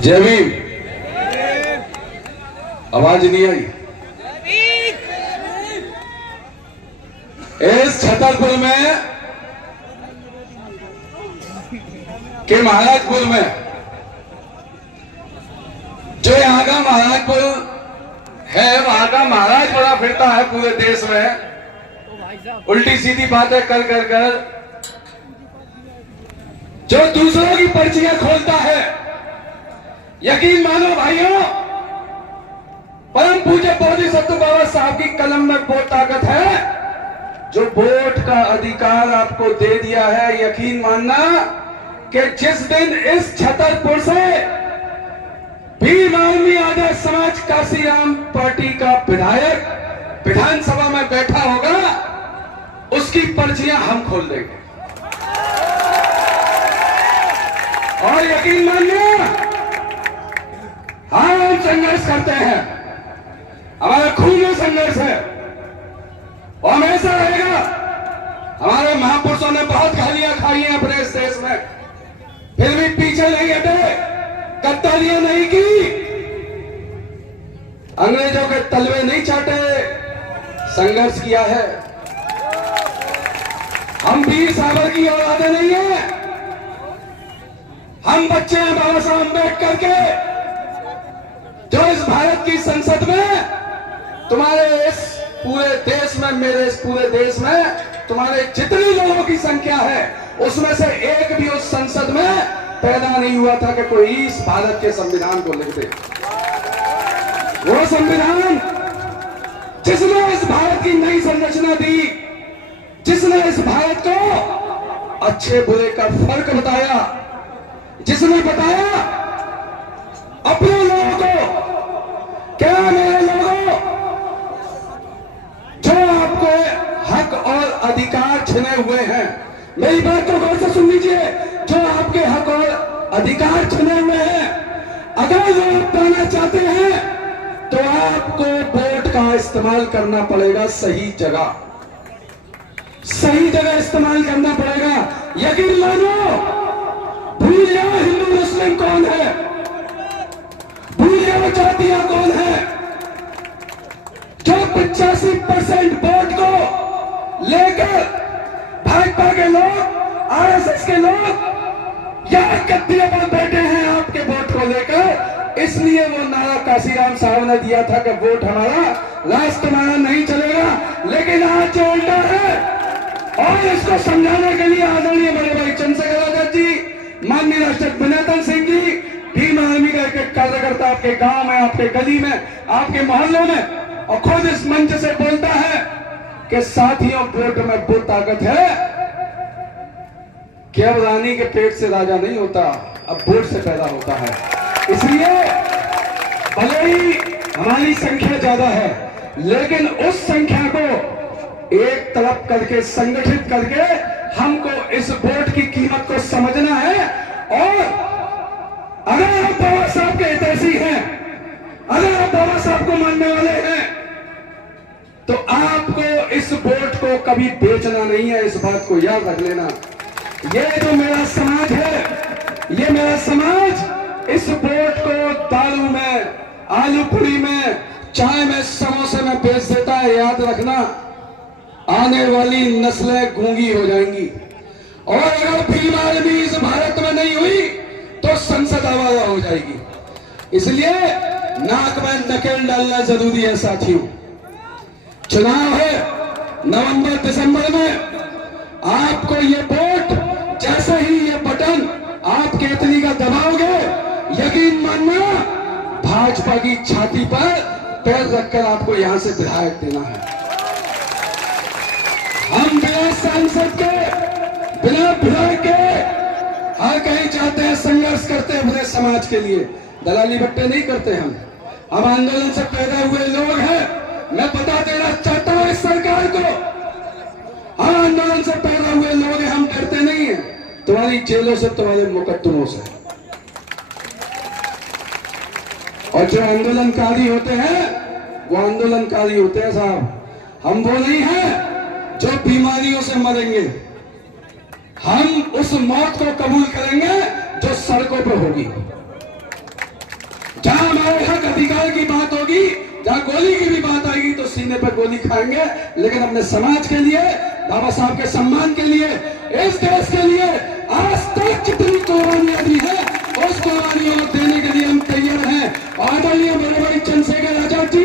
जय भीम। आवाज नहीं आई। इस छतरपुर में के महाराजपुर में, जो यहाँ का महाराजपुर है, वहां का महाराज बड़ा फिरता है पूरे देश में, उल्टी सीधी बातें कर कर कर जो दूसरों की पर्चियां खोलता है। यकीन मानो भाइयों, परम पूज्य बोधिसत्व बाबा साहब की कलम में वो ताकत है जो वोट का अधिकार आपको दे दिया है। यकीन मानना कि जिस दिन इस छतरपुर से भीम आर्मी आदर्श समाज काशीराम पार्टी का विधायक विधानसभा में बैठा होगा, उसकी पर्चियां हम खोल देंगे। और यकीन मानिए, हम संघर्ष करते हैं, हमारा खून में संघर्ष है और हमेशा रहेगा। हमारे महापुरुषों ने बहुत गालियां खाई हैं अपने इस देश में, फिर भी पीछे नहीं हटे, गद्दारियां नहीं की, अंग्रेजों के तलवे नहीं चाटे, संघर्ष किया है। हम वीर सावर की औलादे नहीं है, हम बच्चे हैं बाबा साहब अम्बेडकर के, जो इस भारत की संसद में तुम्हारे इस पूरे देश में, मेरे इस पूरे देश में तुम्हारे जितने लोगों की संख्या है, उसमें से एक भी उस संसद में पैदा नहीं हुआ था कि कोई इस भारत के संविधान को लिख दे। वो संविधान जिसने इस भारत की नई संरचना दी, जिसने इस भारत को अच्छे बुरे का फर्क बताया, जिसने बताया अपने लोगों को, क्या मेरे लोगों, जो आपको हक और अधिकार छिने हुए हैं, मेरी बात को गौर से सुन लीजिए, जो आपके हक और अधिकार छिने हुए हैं, अगर वो आप पाना चाहते हैं तो आपको वोट का इस्तेमाल करना पड़ेगा। सही जगह इस्तेमाल करना पड़ेगा। यकीन मानो, भूल जाओ हिंदू मुस्लिम कौन है, भूल जाओ जातियां कौन है। जो 85% वोट को लेकर भाजपा के लोग, आरएसएस के लोग यहां गद्दियों पर बैठे हैं आपके वोट को लेकर, इसलिए वो नारा काशीराम साहब ने दिया था कि वोट हमारा, लास्ट तुम्हारा नहीं चलेगा। लेकिन आज जो उल्टा है, और इसको समझाने के लिए आदरणीय बड़े भाई चंद्रशेखर आजाद जी, माननीय राष्ट्रपति विनयतन सिंह जी, भीम आर्मी का एक कार्यकर्ता आपके गांव में, आपके गली में, आपके मोहल्लों में, और खुद इस मंच से बोलता है कि साथियों, वोट में वो ताकत है कि अब रानी के पेट से राजा नहीं होता, अब वोट से पैदा होता है। इसलिए भले ही हमारी संख्या ज्यादा है, लेकिन उस संख्या को एक तरफ करके, संगठित करके, हमको इस वोट की कीमत को समझना है। और अगर आप बाबा साहब के हितैषी हैं, अगर आप बाबा साहब को मानने वाले हैं, तो आपको इस वोट को कभी बेचना नहीं है। इस बात को याद रख लेना। ये जो मेरा समाज है, ये मेरा समाज इस वोट को दारू में, आलू पूरी में, चाय में, समोसे में बेच देता है। याद रखना, आने वाली नस्लें गूंगी हो जाएंगी। और अगर भीम आर्मी इस भारत में नहीं हुई तो संसद आवारा हो जाएगी। इसलिए नाक में नकेल डालना जरूरी है साथियों। चुनाव है नवंबर दिसंबर में, आपको ये वोट, जैसे ही ये बटन आप केतली का दबाओगे, यकीन मानना, भाजपा की छाती पर पैर रखकर आपको यहां से विधायक देना है। हम बिना सांसद के, बिना विधायक के हर कहीं जाते हैं, संघर्ष करते हैं अपने समाज के लिए। दलाली बट्टे नहीं करते हम आंदोलन से पैदा हुए लोग हैं। मैं बता देना चाहता हूं इस सरकार को, हम आंदोलन से पैदा हुए लोग हैं, हम डरते नहीं हैं तुम्हारी जेलों से, तुम्हारे मुकदमों से। और जो आंदोलनकारी होते हैं, वो आंदोलनकारी होते हैं साहब, हम वो नहीं हैं जो बीमारियों से मरेंगे। हम उस मौत को कबूल करेंगे जो सड़कों पर होगी। जहां हमारे हक अधिकार की बात होगी, जहां गोली की भी बात आएगी तो सीने पर गोली खाएंगे, लेकिन अपने समाज के लिए, बाबा साहब के सम्मान के लिए, इस देश के लिए आज तक जितनी कुर्बानियां दी है उस कुर्बानियों को देने के लिए हम तैयार हैं। आदरणीय बड़े भाई चंद्रशेखर आजाद जी,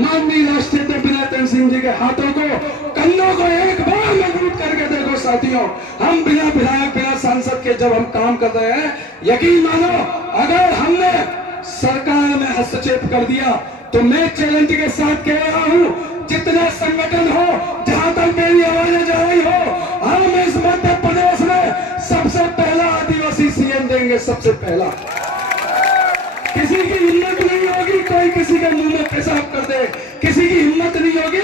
माननीय राष्ट्रीय विनायक सिंह जी के हाथों को, कन्नों को एक बार मजबूत करके देखो साथियों। हम बिना विधायक, बिना सांसद के जब हम काम कर रहे हैं, यकीन मानो अगर हमने सरकार में हस्तक्षेप कर दिया तो मैं चैलेंज के साथ कह रहा हूं, जितने संगठन हो, जहां तक मेरी आवाजें जा रही हो, हम इस मध्य प्रदेश में सबसे पहला आदिवासी सीएम देंगे, सबसे पहला। किसी की हिम्मत नहीं होगी कोई किसी के मुंह में पेशाब कर दे, किसी की हिम्मत नहीं होगी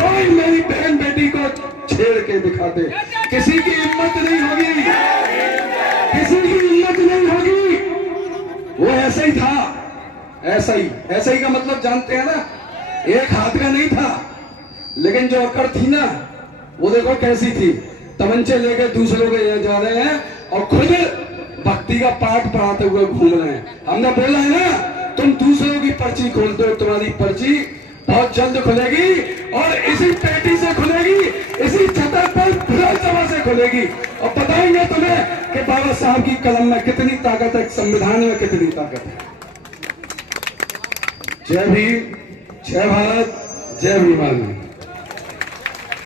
कोई मेरी बहन बेटी को छेड़ के दिखा दे, किसी की हिम्मत नहीं होगी, किसी की हिम्मत नहीं होगी। वो ऐसा ही था, ऐसा ही का मतलब जानते हैं ना, एक हाथ का नहीं था, लेकिन जो अकड़ थी ना वो देखो कैसी थी। तमंचे लेकर दूसरों के यहाँ जा रहे हैं और खुद भक्ति का पाठ पढ़ाते हुए घूम रहे हैं। हमने बोला है ना, तुम दूसरों की पर्ची खोलते हो, तुम्हारी पर्ची बहुत जल्द खुलेगी और इसी पेटी से खुलेगी, इसी छतर पर विधानसभा से खुलेगी और बताएंगे तुम्हें कि बाबा साहब की कलम में कितनी ताकत है, संविधान में कितनी ताकत है। जय भीम, जय भारत, जय भीम।